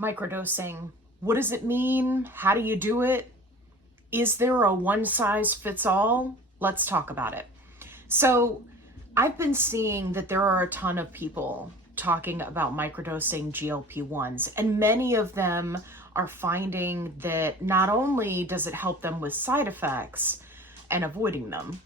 Microdosing. What does it mean? How do you do it? Is there a one size fits all? Let's talk about it. So I've been seeing that there are a ton of people talking about microdosing GLP1s, and many of them are finding that not only does it help them with side effects and avoiding them,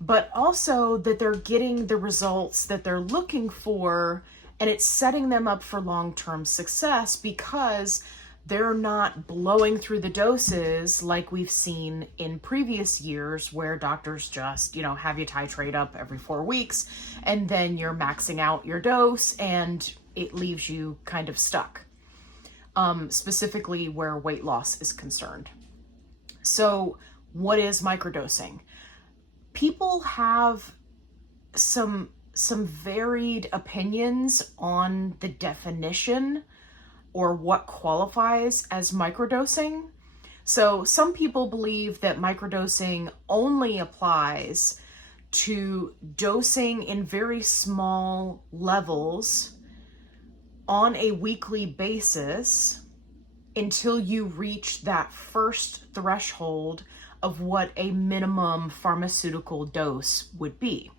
but also that they're getting the results that they're looking for, and it's setting them up for long-term success because they're not blowing through the doses like we've seen in previous years where doctors just, have you titrate up every 4 weeks and then you're maxing out your dose and it leaves you kind of stuck, specifically where weight loss is concerned. So what is microdosing? People have some varied opinions on the definition or what qualifies as microdosing. So some people believe that microdosing only applies to dosing in very small levels on a weekly basis until you reach that first threshold of what a minimum pharmaceutical dose would be.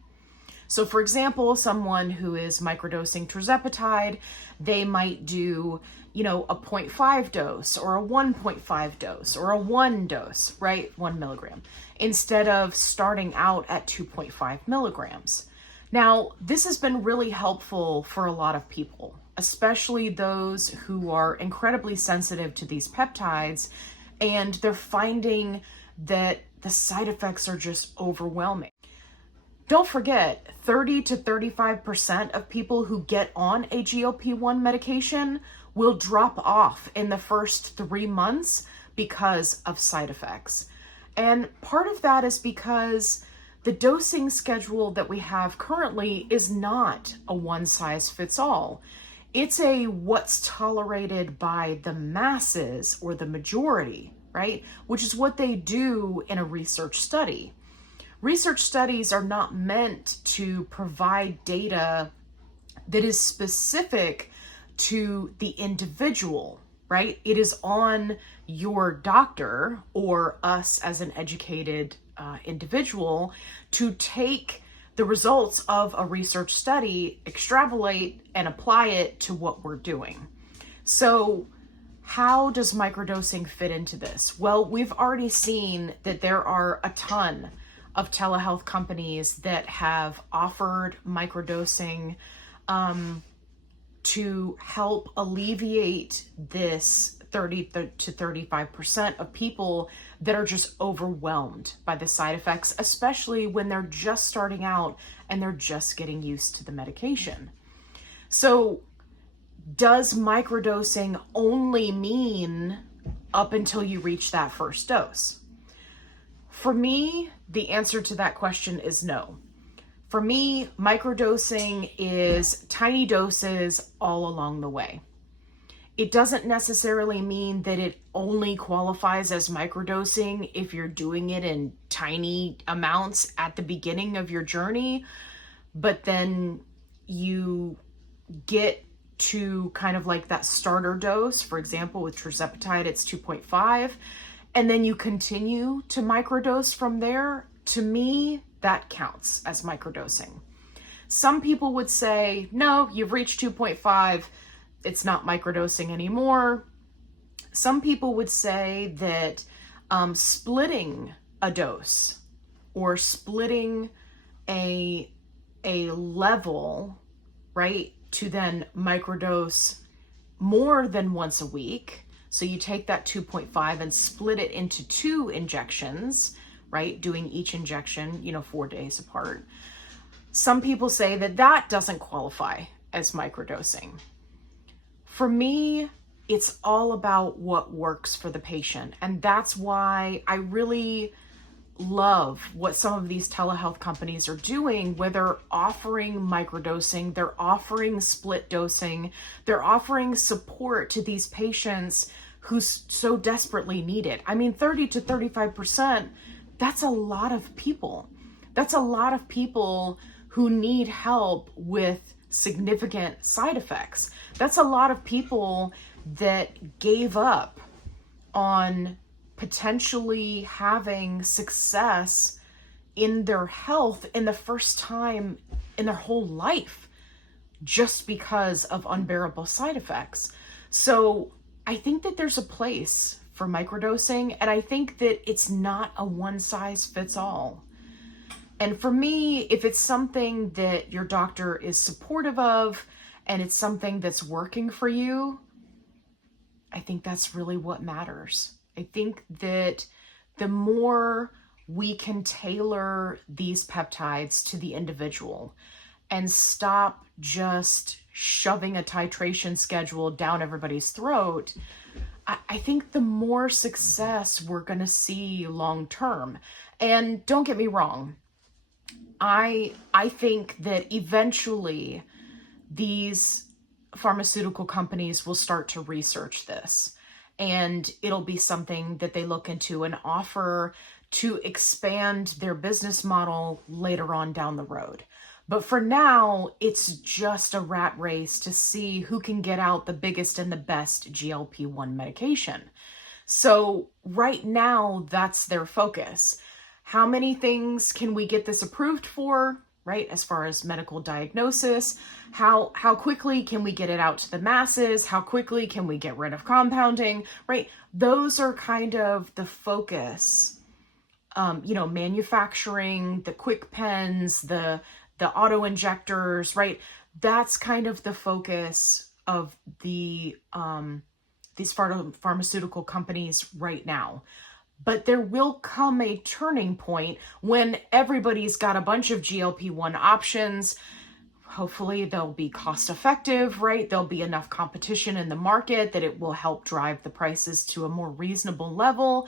So for example, someone who is microdosing Tirzepatide, they might do, a 0.5 dose or a 1.5 dose or a 1 dose, right? 1 milligram, instead of starting out at 2.5 milligrams. Now, this has been really helpful for a lot of people, especially those who are incredibly sensitive to these peptides, and they're finding that the side effects are just overwhelming. Don't forget, 30 to 35% of people who get on a GLP-1 medication will drop off in the first 3 months because of side effects. And part of that is because the dosing schedule that we have currently is not a one size fits all. It's a what's tolerated by the masses or the majority, right? Which is what they do in a research study. Research studies are not meant to provide data that is specific to the individual, right? It is on your doctor or us as an educated individual to take the results of a research study, extrapolate, and apply it to what we're doing. So how does microdosing fit into this? Well, we've already seen that there are a ton of telehealth companies that have offered microdosing to help alleviate this 30 to 35% of people that are just overwhelmed by the side effects, especially when they're just starting out and they're just getting used to the medication. So does microdosing only mean up until you reach that first dose? For me, the answer to that question is no. For me, microdosing is tiny doses all along the way. It doesn't necessarily mean that it only qualifies as microdosing if you're doing it in tiny amounts at the beginning of your journey, but then you get to kind of like that starter dose. For example, with Tirzepatide, it's 2.5. And then you continue to microdose from there. To me, that counts as microdosing. Some people would say, no, you've reached 2.5, it's not microdosing anymore. Some people would say that splitting a dose or splitting a level, right, to then microdose more than once a week. So you take that 2.5 and split it into 2 injections, right? Doing each injection, 4 days apart. Some people say that that doesn't qualify as microdosing. For me, it's all about what works for the patient. And that's why I really love what some of these telehealth companies are doing, where they're offering microdosing, they're offering split dosing, they're offering support to these patients who so desperately need it. I mean, 30 to 35%, that's a lot of people. That's a lot of people who need help with significant side effects. That's a lot of people that gave up on potentially having success in their health in the first time in their whole life just because of unbearable side effects. So I think that there's a place for microdosing, and I think that it's not a one size fits all. And for me, if it's something that your doctor is supportive of and it's something that's working for you, I think that's really what matters. I think that the more we can tailor these peptides to the individual and stop just shoving a titration schedule down everybody's throat, I think the more success we're going to see long term. And don't get me wrong, I think that eventually these pharmaceutical companies will start to research this, and it'll be something that they look into and offer to expand their business model later on down the road. But for now, it's just a rat race to see who can get out the biggest and the best GLP-1 medication. So right now, that's their focus. How many things can we get this approved for, right? As far as medical diagnosis, how quickly can we get it out to the masses? How quickly can we get rid of compounding, right? Those are kind of the focus. Manufacturing, the quick pens, the auto injectors, right? That's kind of the focus of these pharmaceutical companies right now. But there will come a turning point when everybody's got a bunch of GLP-1 options. Hopefully they'll be cost effective, right? There'll be enough competition in the market that it will help drive the prices to a more reasonable level.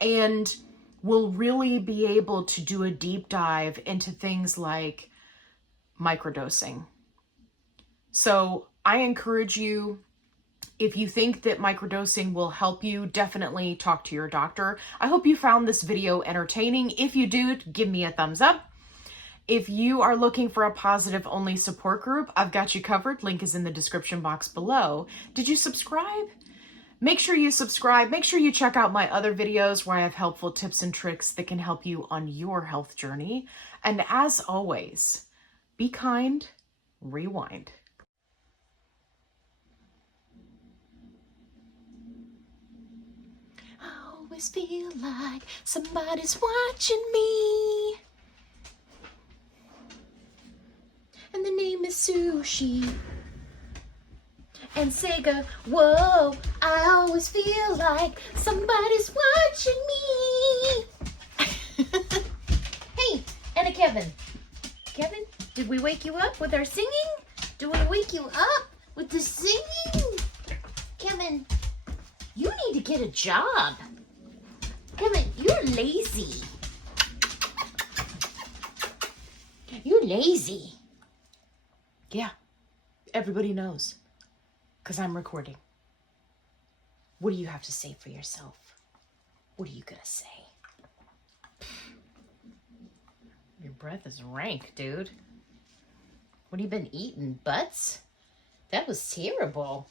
And we'll really be able to do a deep dive into things like microdosing. So I encourage you, if you think that microdosing will help you, definitely talk to your doctor. I hope you found this video entertaining. If you do, give me a thumbs up. If you are looking for a positive only support group, I've got you covered. Link is in the description box below. Did you subscribe? Make sure you subscribe. Make sure you check out my other videos where I have helpful tips and tricks that can help you on your health journey. And as always, be kind, rewind. I always feel like somebody's watching me. And the name is Sushi. And Sega, whoa, I always feel like somebody's watching me. Hey, Anna Kevin. Kevin, did we wake you up with our singing? Did we wake you up with the singing? Kevin, you need to get a job. Kevin, you're lazy. You're lazy. Yeah, everybody knows. Because I'm recording. What do you have to say for yourself? What are you going to say? Your breath is rank, dude. What have you been eating? Butts? That was terrible.